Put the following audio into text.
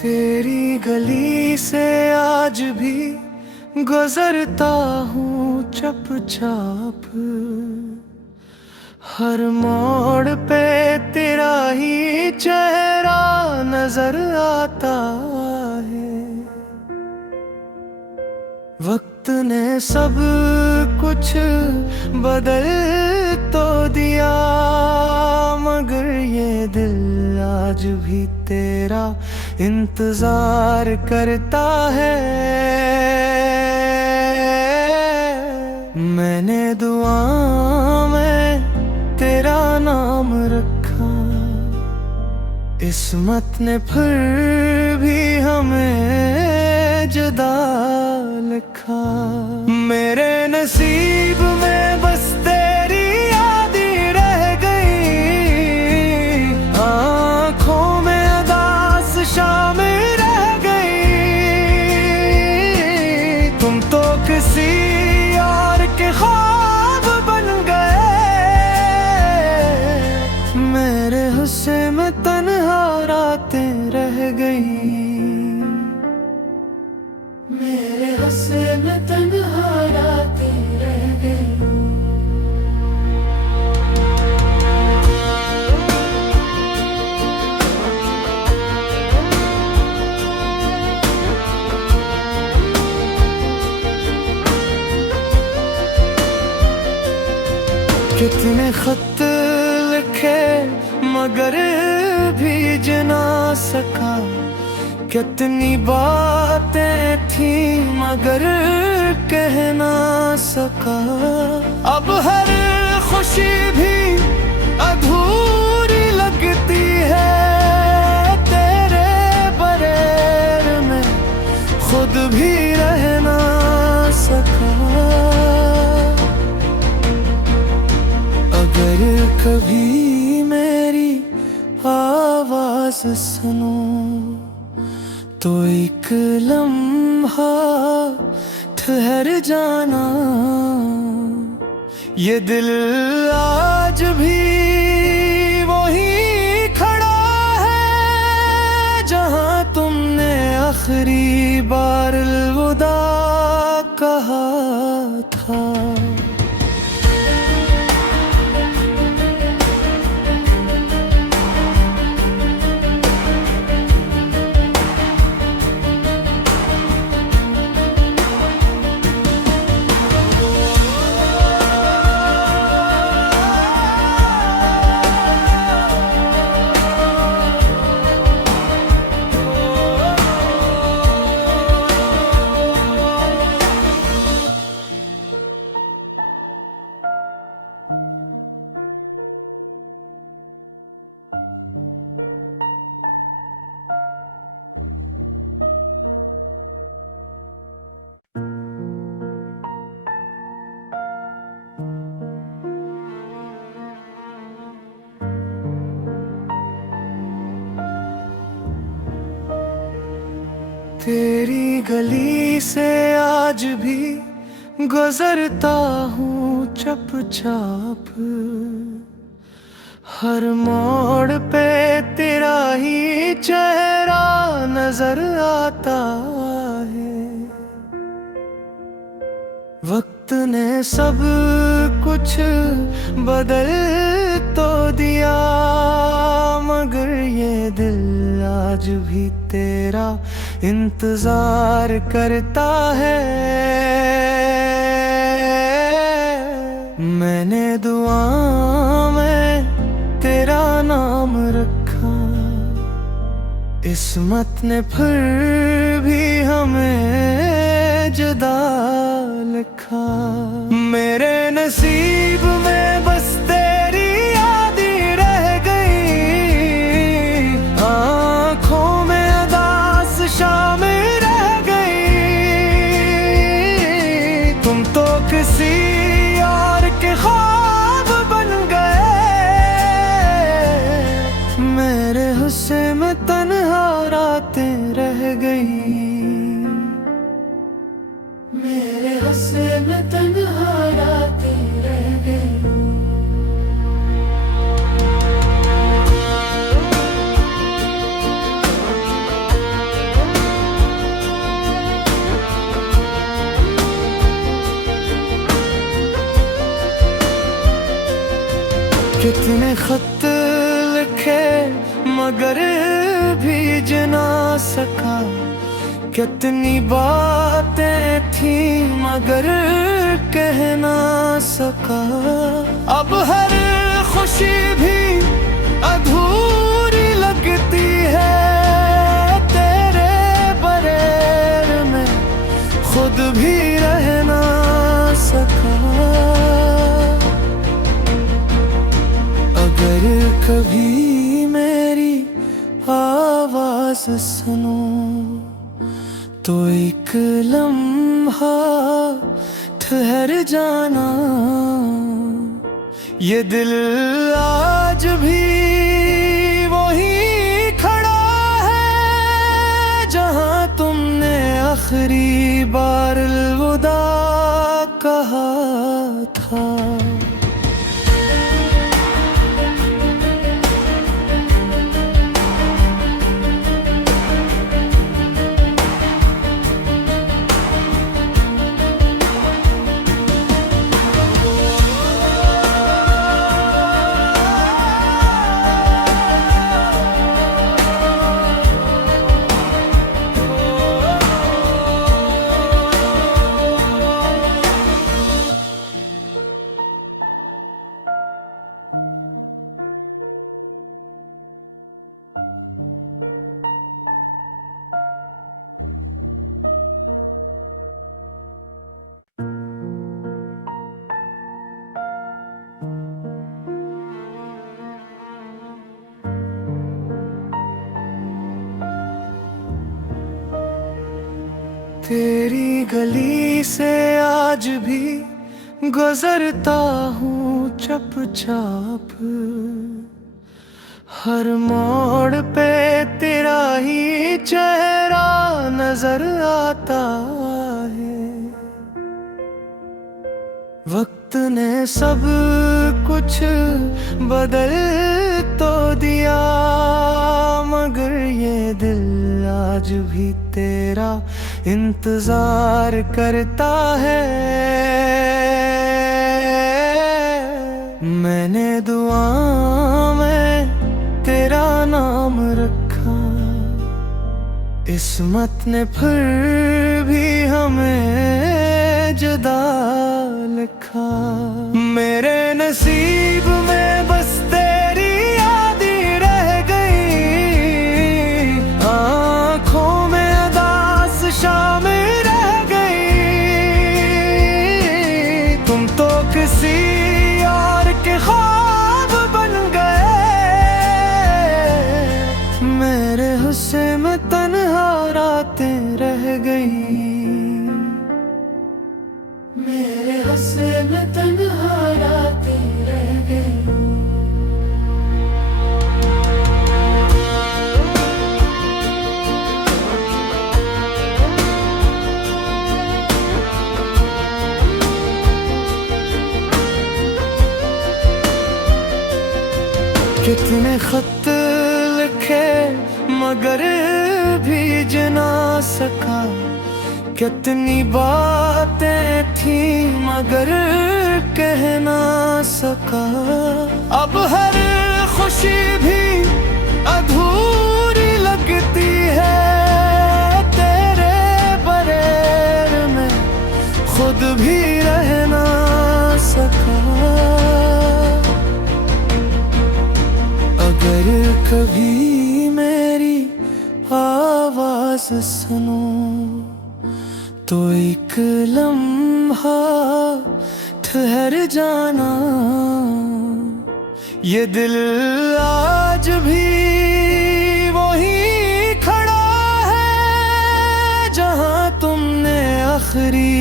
तेरी गली से आज भी गुजरता हूँ चुपचाप। हर मोड़ पे तेरा ही चेहरा नजर आता है। वक्त ने सब कुछ बदल तो दिया, मगर ये दिल आज भी तेरा इंतजार करता है। मैंने दुआ में तेरा नाम रखा, किस्मत ने फिर भी हमें जुदा लिखा। मेरे नसीब में बस तेरी याद ही रह गई, आँखों में उदास शामें रह गई। तुम तो किसी और के ख्वाब बन गए, मेरे हुस्से में तन्हा रातें रह गई। मेरे हुस्से में तन्हा रातें रह गई। कितने खत लिखे मगर भीज ना सका, कितनी बातें थी मगर कह ना सका। अब हर खुशी भी अधूरी लगती है, तेरे बरेर में खुद भी रह ना सका। अगर कभी मेरी आवाज सुनो तो एक लम्हा ठहर जाना। ये दिल आज भी वही खड़ा है जहां तुमने आखिरी बार अलविदा कहा था। तेरी गली से आज भी गुजरता हूँ चुपचाप। हर मोड़ पे तेरा ही चेहरा नजर आता है। वक्त ने सब कुछ बदल तो दिया, मगर ये दिल आज भी तेरा इंतजार करता है। मैंने दुआ में तेरा नाम रखा, किस्मत ने फिर भी हमें जुदा लिखा। मेरे नसीब में बस तेरी याद ही रह गई, आँखों में उदास शामें रह गई। तुम तो किसी और के ख्वाब बन गए, मेरे हुस्से में तन्हा रातें रह गई। मेरे हुस्से में तन्हा रातें रह गई। कितने खत लिखे मगर भीज ना सका, कितनी बातें थी मगर कह ना सका। अब हर खुशी भी अधूरी लगती है, तेरे बरेर में खुद भी रह ना सका। अगर कभी मेरी आवाज सुनो तो एक लम्हा ठहर जाना, ये दिल आज भी वही खड़ा है जहां तुमने आखिरी बार अलविदा कहा था। तेरी गली से आज भी गुजरता हूँ चुपचाप, हर मोड़ पे तेरा ही चेहरा नजर आता है। वक्त ने सब कुछ बदल तो दिया मगर ये दिल आज भी तेरा इंतजार करता है। मैंने दुआ में तेरा नाम रखा, किस्मत ने फिर भी हमें जुदा लिखा। मेरे नसीब में बस तेरी याद ही रह गई, आँखों में उदास शामें रह गई। तुम तो किसी और के ख्वाब बन गए, मेरे हुस्से में तन्हा रातें रह गई। मेरे हुस्से में तन्हा रातें रह गई। कितने खत लिखे मगर भीज ना सका, कितनी बातें थी मगर कह ना सका। अब हर खुशी भी अधूरी लगती है, तेरे बरेर में खुद भी रह ना सका। अगर कभी मेरी आवाज सुनो तो एक लम्हा ठहर जाना, ये दिल आज भी वही खड़ा है जहां तुमने आखिरी